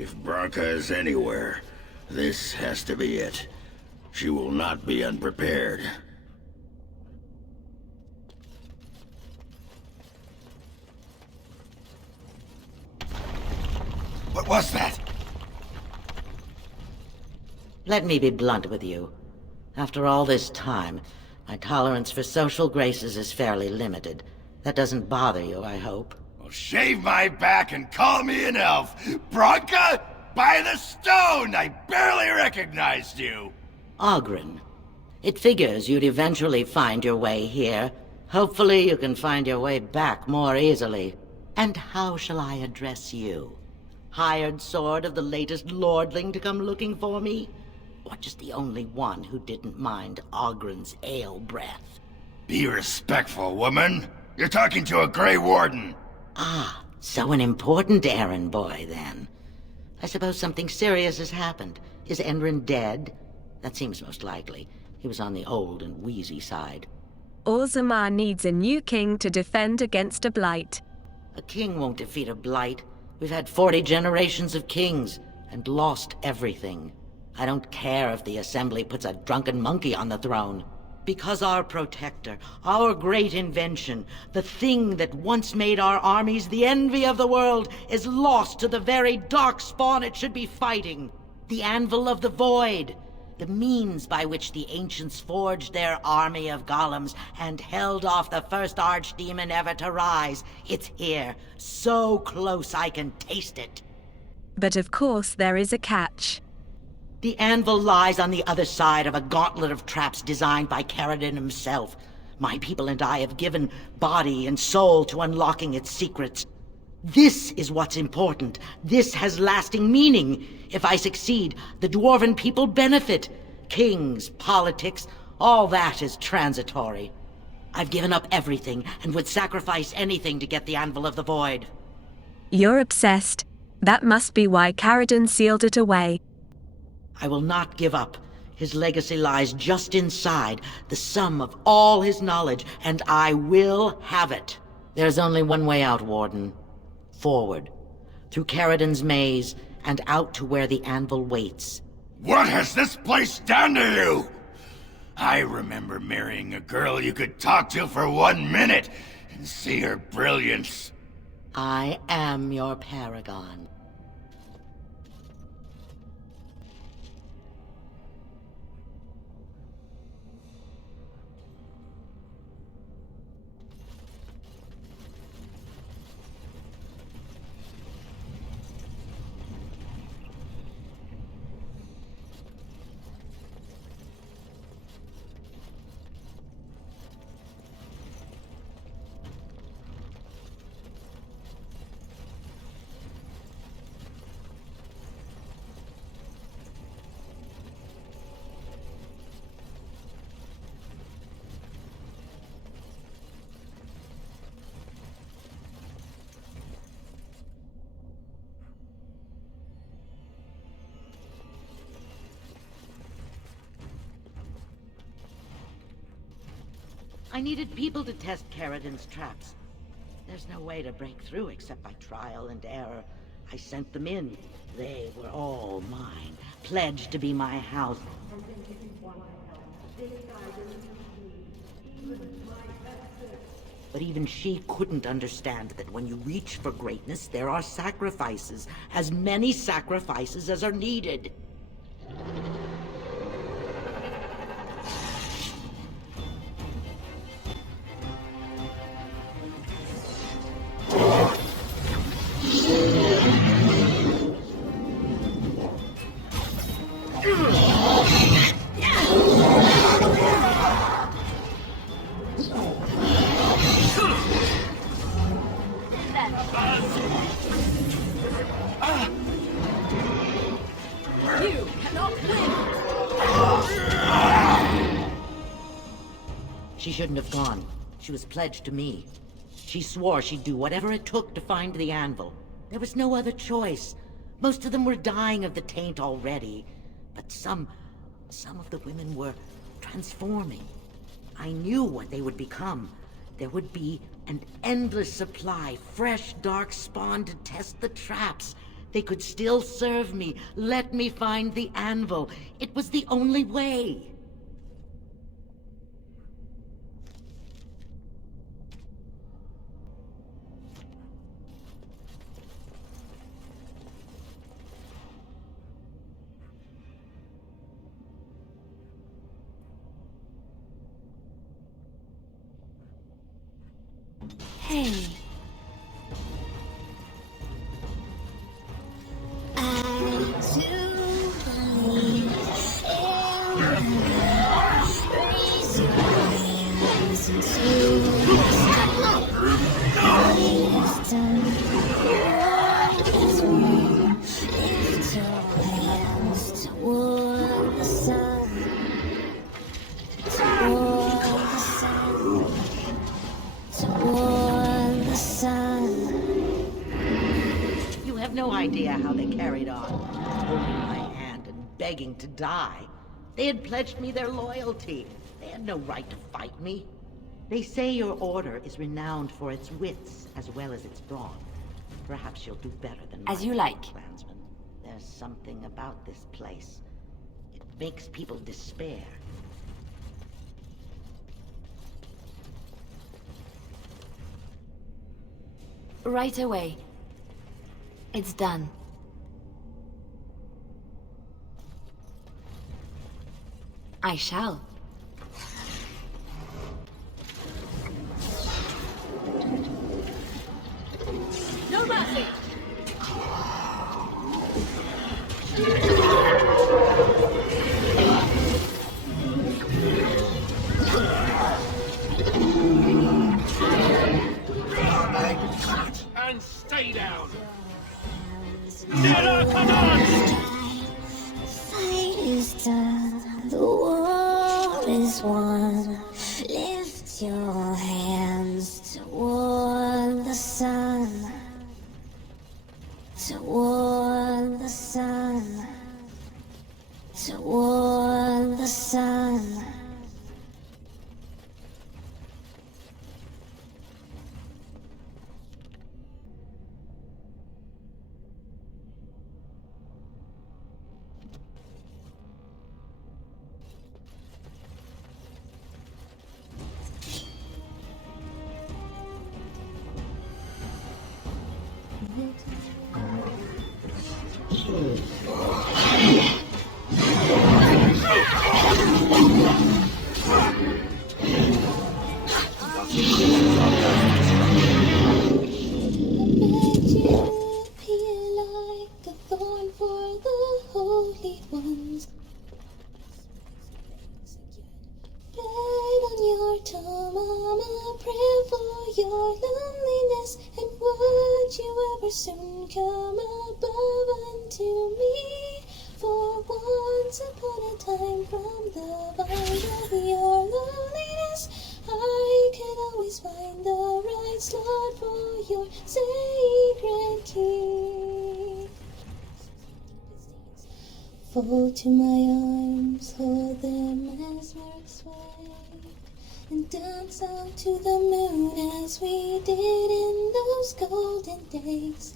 If Branka is anywhere, this has to be it. She will not be unprepared. What was that? Let me be blunt with you. After all this time, my tolerance for social graces is fairly limited. That doesn't bother you, I hope. Well, shave my back and call me an elf. Branka? By the stone! I barely recognized you! Oghren. It figures you'd eventually find your way here. Hopefully you can find your way back more easily. And how shall I address you? Hired sword of the latest lordling to come looking for me? Or just the only one who didn't mind Oghren's ale breath? Be respectful, woman. You're talking to a Grey Warden. Ah, so an important errand boy, then. I suppose something serious has happened. Is Enrin dead? That seems most likely. He was on the old and wheezy side. Orzammar needs a new king to defend against a blight. A king won't defeat a blight. We've had 40 generations of kings, and lost everything. I don't care if the Assembly puts a drunken monkey on the throne. Because our protector, our great invention, the thing that once made our armies the envy of the world, is lost to the very dark spawn it should be fighting. The Anvil of the Void. The means by which the ancients forged their army of golems and held off the first archdemon ever to rise. It's here, so close I can taste it. But of course there is a catch. The anvil lies on the other side of a gauntlet of traps designed by Caridin himself. My people and I have given body and soul to unlocking its secrets. This is what's important. This has lasting meaning. If I succeed, the Dwarven people benefit. Kings, politics, all that is transitory. I've given up everything and would sacrifice anything to get the Anvil of the Void. You're obsessed. That must be why Caridin sealed it away. I will not give up. His legacy lies just inside, the sum of all his knowledge, and I will have it. There's only one way out, Warden. Forward. Through Caridin's maze, and out to where the anvil waits. What has this place done to you? I remember marrying a girl you could talk to for 1 minute and see her brilliance. I am your paragon. I needed people to test Caridin's traps. There's no way to break through except by trial and error. I sent them in. They were all mine, pledged to be my house. But even she couldn't understand that when you reach for greatness, there are sacrifices. As many sacrifices as are needed. She shouldn't have gone. She was pledged to me. She swore she'd do whatever it took to find the anvil. There was no other choice. Most of them were dying of the taint already. But some of the women were transforming. I knew what they would become. There would be an endless supply, fresh, dark spawn to test the traps. They could still serve me. Let me find the Anvil. It was the only way. Hey. You have no idea how they carried on, holding my hand and begging to die. They had pledged me their loyalty. They had no right to fight me. They say your order is renowned for its wits as well as its brawn. Perhaps you'll do better than As my you like. clansmen. There's something about this place. It makes people despair. Right away. It's done. I shall. No mercy! And stay down! Never command! Fight is done, the war is won. Lift your hands toward the sun, toward the sun, toward the sun. Soon come above unto me, for once upon a time from the bind of your loneliness I could always find the right slot for your sacred key. Fall to my arms, hold them as work sway, and dance out to the moon as we did in those golden days.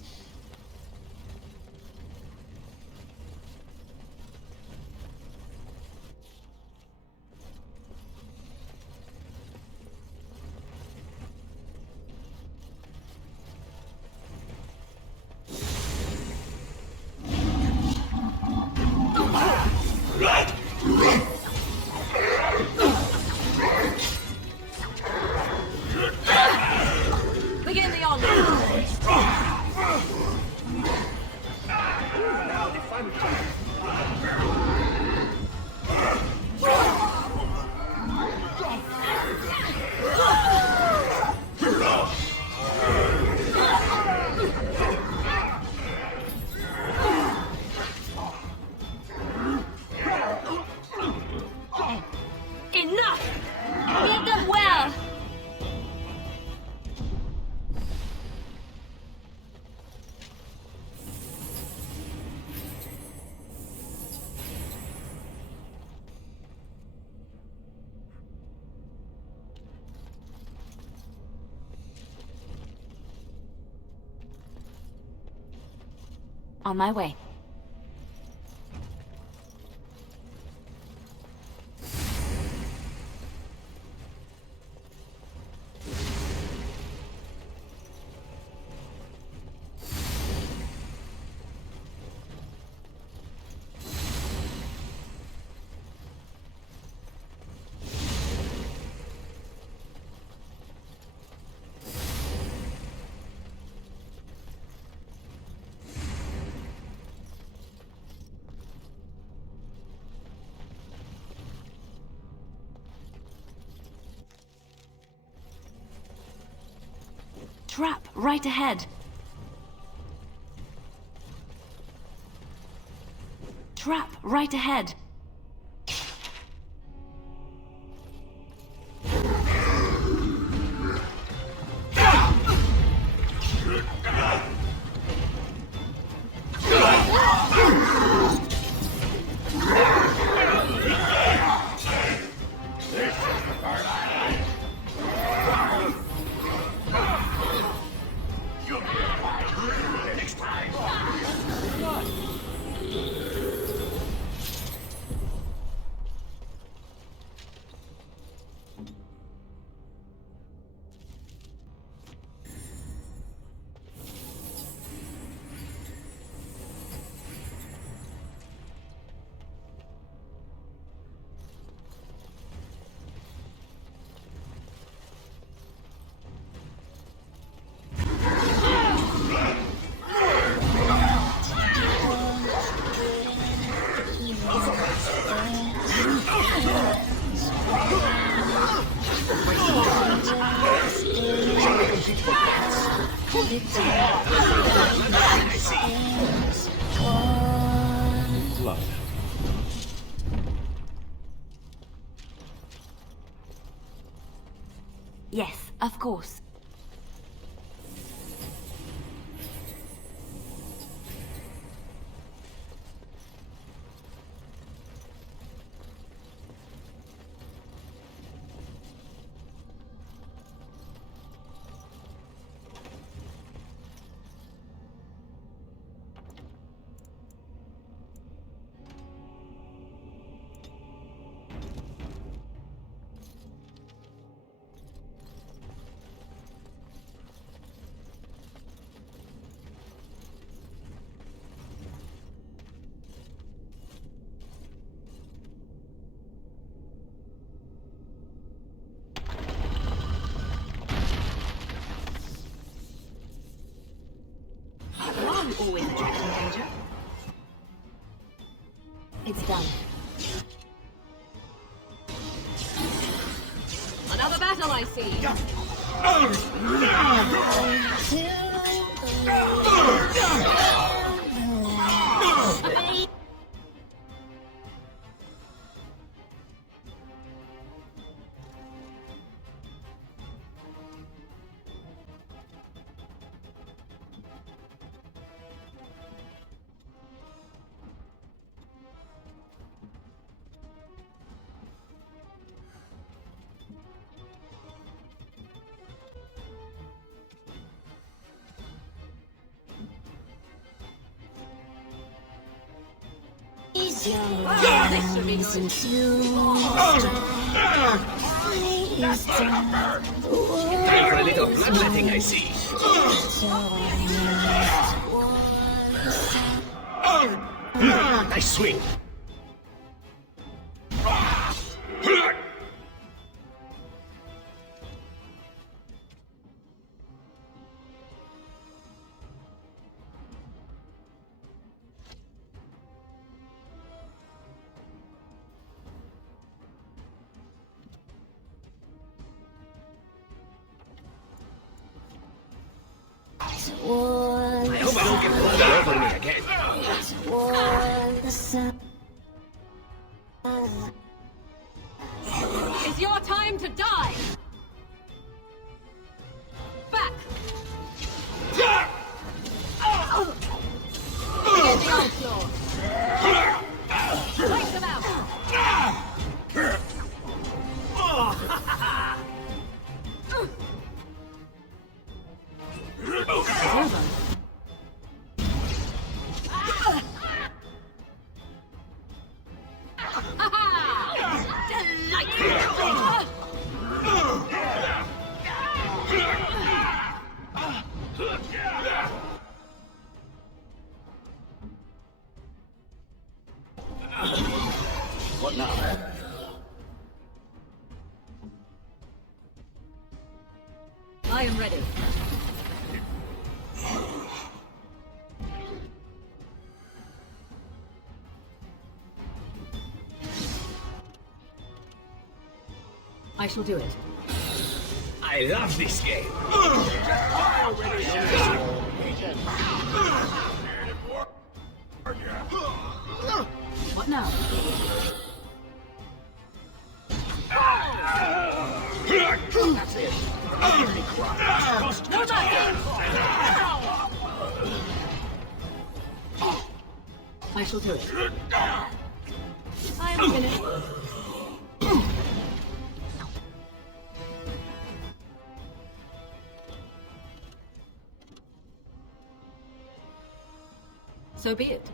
Begin the onslaught! On my way. Trap right ahead. Trap right ahead. Yes, of course. Always attracting danger. It's done. Another battle, I see. Time for a little bloodletting, I see. Nice swing. I hope I don't get blood all over me again. What now? I am ready. I shall do it. I love this game. What now? That's it. Give me crap. No matter! I shall do it. I am finished. So be it.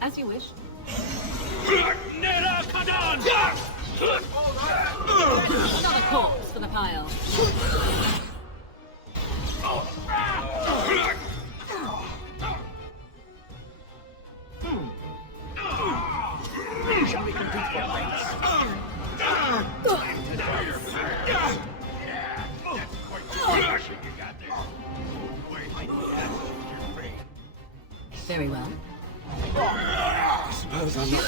As you wish. Nera Kadan! Another corpse for the pile. Shall we compete for points? Very well. I suppose I'm not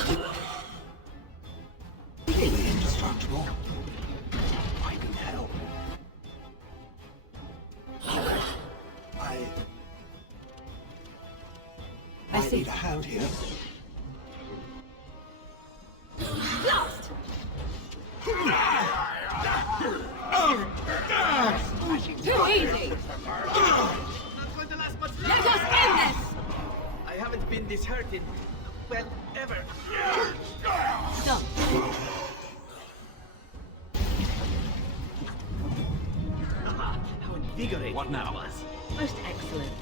really indestructible. I need help. I see. need a hand here. Blast! Too easy! Let us end this! I haven't been this hurt in, well, ever. Done. How invigorating what now? Was. Most excellent.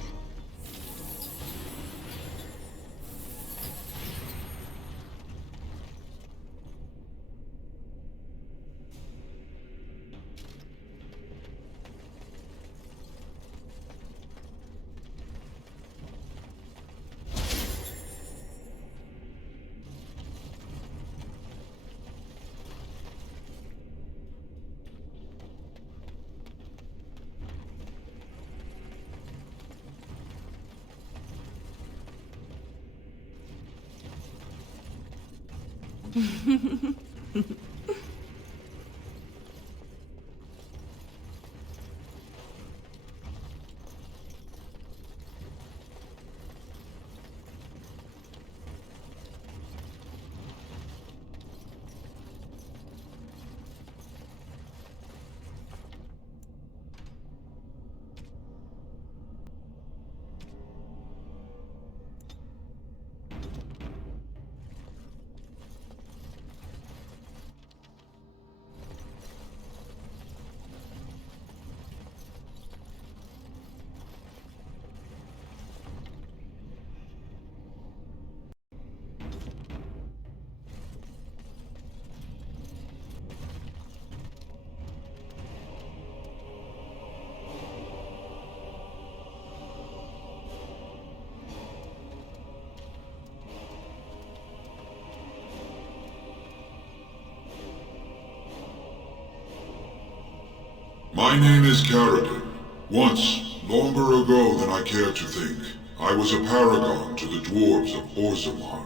My name is Karadin. Once, longer ago than I care to think, I was a paragon to the dwarves of Orzammar.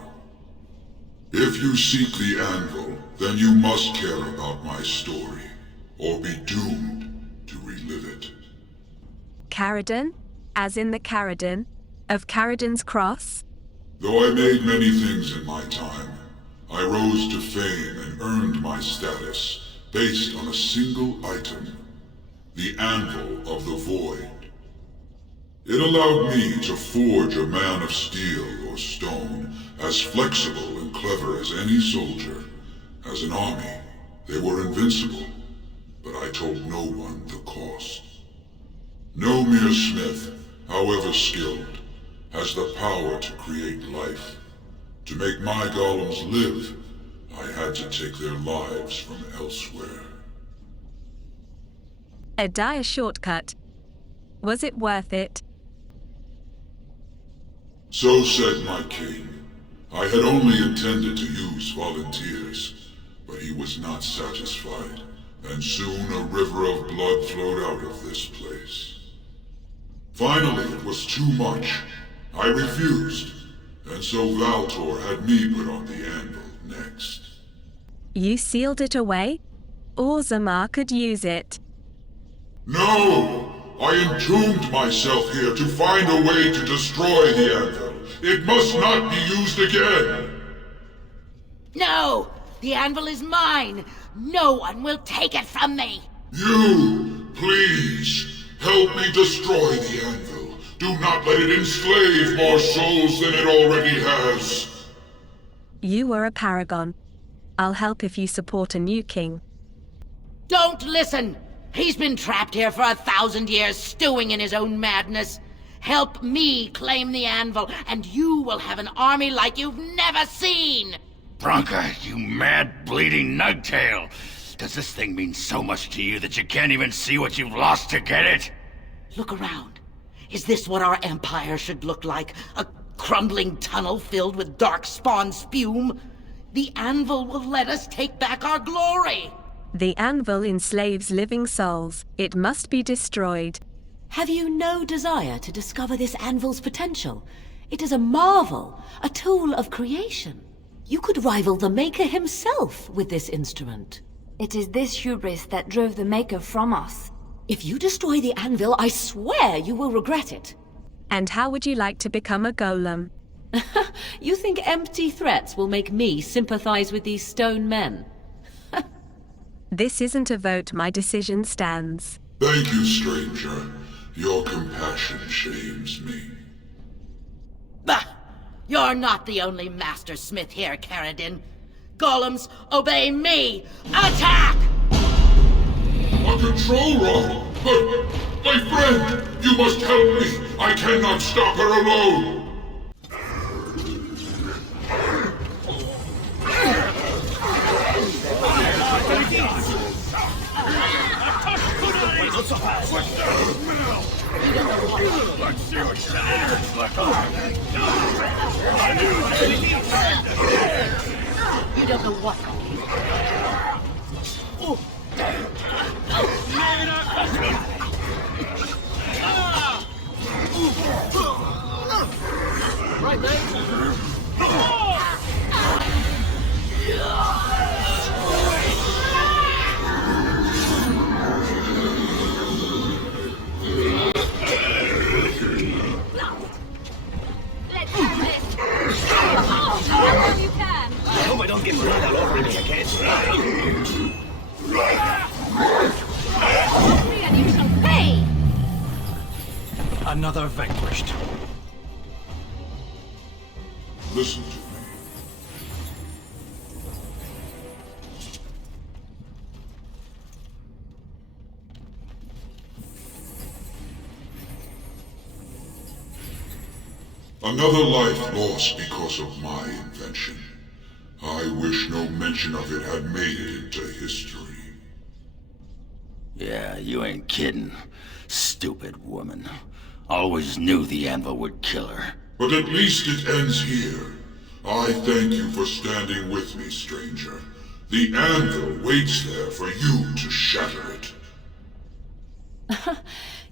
If you seek the Anvil, then you must care about my story, or be doomed to relive it. Karadin? As in the Karadin? Of Karadin's Cross? Though I made many things in my time, I rose to fame and earned my status based on a single item. The Anvil of the Void. It allowed me to forge a man of steel or stone, as flexible and clever as any soldier. As an army, they were invincible, but I told no one the cost. No mere smith, however skilled, has the power to create life. To make my golems live, I had to take their lives from elsewhere. A dire shortcut. Was it worth it? So said my king. I had only intended to use volunteers, but he was not satisfied, and soon a river of blood flowed out of this place. Finally, it was too much. I refused, and so Valtor had me put on the anvil next. You sealed it away? Orzammar could use it. No! I entombed myself here to find a way to destroy the anvil. It must not be used again! No! The anvil is mine! No one will take it from me! You, please, help me destroy the anvil. Do not let it enslave more souls than it already has. You were a paragon. I'll help if you support a new king. Don't listen! He's been trapped here for 1,000 years, stewing in his own madness. Help me claim the anvil, and you will have an army like you've never seen! Bronca, you mad, bleeding nugtail! Does this thing mean so much to you that you can't even see what you've lost to get it? Look around. Is this what our empire should look like? A crumbling tunnel filled with dark-spawn spume? The anvil will let us take back our glory! The anvil enslaves living souls. It must be destroyed. Have you no desire to discover this anvil's potential? It is a marvel, a tool of creation. You could rival the Maker himself with this instrument. It is this hubris that drove the Maker from us. If you destroy the anvil, I swear you will regret it. And how would you like to become a golem? You think empty threats will make me sympathize with these stone men? This isn't a vote. My decision stands. Thank you, stranger. Your compassion shames me. Bah! You're not the only master smith here, Caradin. Golems, obey me! Attack! A control rod? But, my friend, you must help me. I cannot stop her alone. Let's see what standards look like. You don't know what. Right there. You can. I hope I don't get blood all over me again. And you shall pay! Another vanquished. Listen to me. Another life lost because of my invention. I wish no mention of it had made it into history. Yeah, you ain't kidding. Stupid woman. Always knew the anvil would kill her. But at least it ends here. I thank you for standing with me, stranger. The anvil waits there for you to shatter it.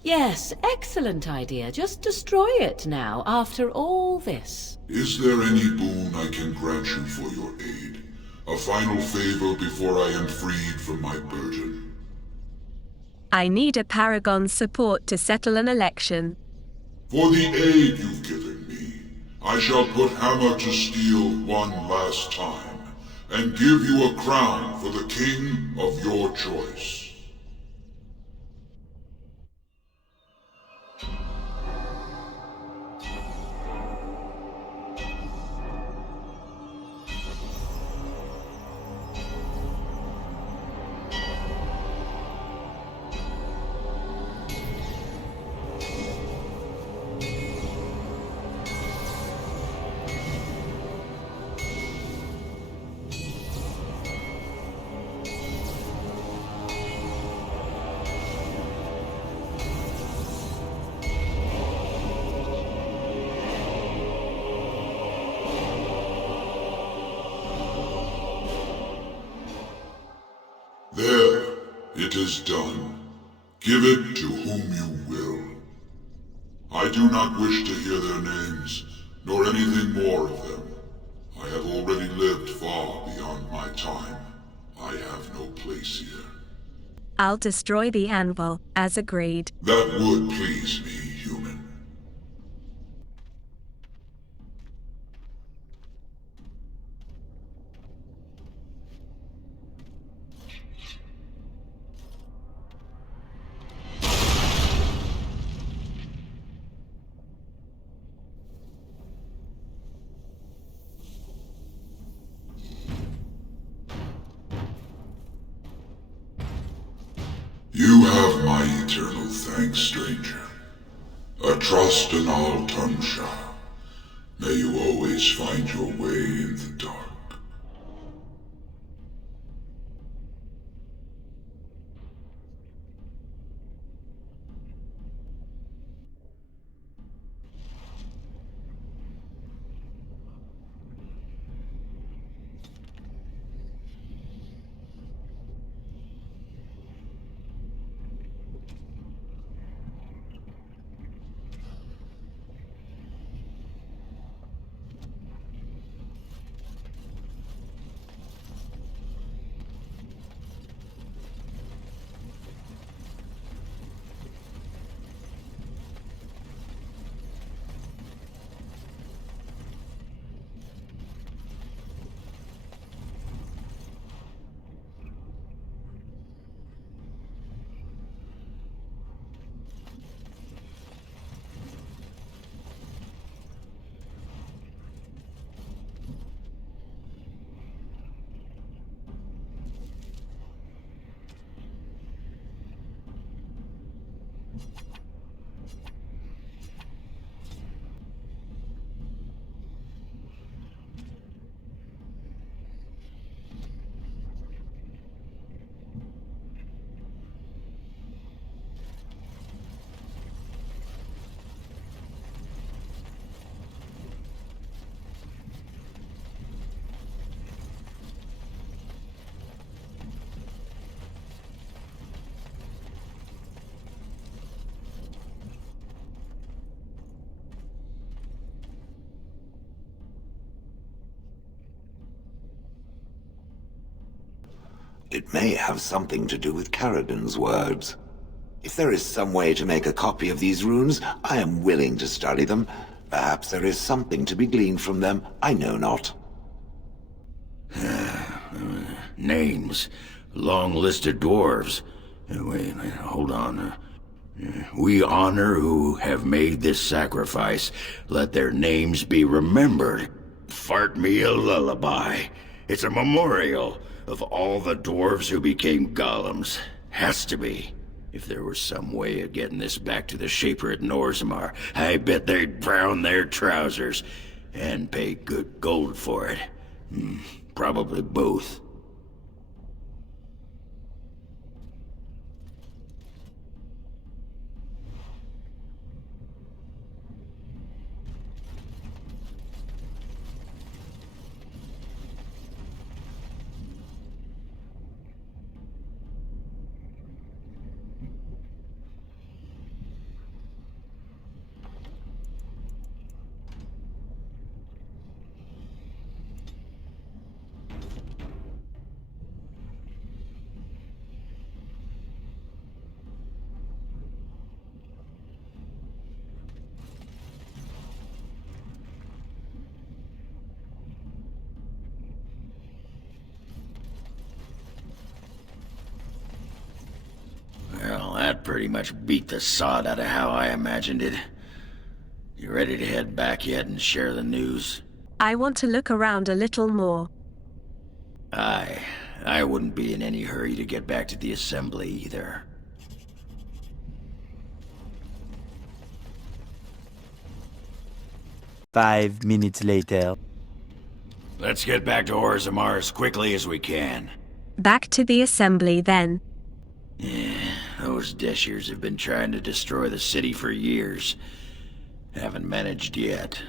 Yes, excellent idea. Just destroy it now, after all this. Is there any boon I can grant you for your aid? A final favor before I am freed from my burden? I need a paragon's support to settle an election. For the aid you've given me, I shall put hammer to steel one last time, and give you a crown for the king of your choice. It is done. Give it to whom you will. I do not wish to hear their names, nor anything more of them. I have already lived far beyond my time. I have no place here. I'll destroy the anvil, as agreed. That would please me, human. You have my eternal thanks, stranger. A trust in all Tunsha. May you always find your way in the dark. It may have something to do with Caridon's words. If there is some way to make a copy of these runes, I am willing to study them. Perhaps there is something to be gleaned from them, I know not. Names. Long list of dwarves. Wait, hold on. We honor who have made this sacrifice. Let their names be remembered. Fart me a lullaby. It's a memorial of all the dwarves who became golems. Has to be. If there was some way of getting this back to the Shaper at Norzamar, I bet they'd brown their trousers. And pay good gold for it. Probably both. Well, that pretty much beat the sod out of how I imagined it. You ready to head back yet and share the news? I want to look around a little more. I wouldn't be in any hurry to get back to the assembly either. Five minutes later. Let's get back to Orzammar as quickly as we can. Back to the assembly, then. Yeah, those Deshirs have been trying to destroy the city for years. Haven't managed yet.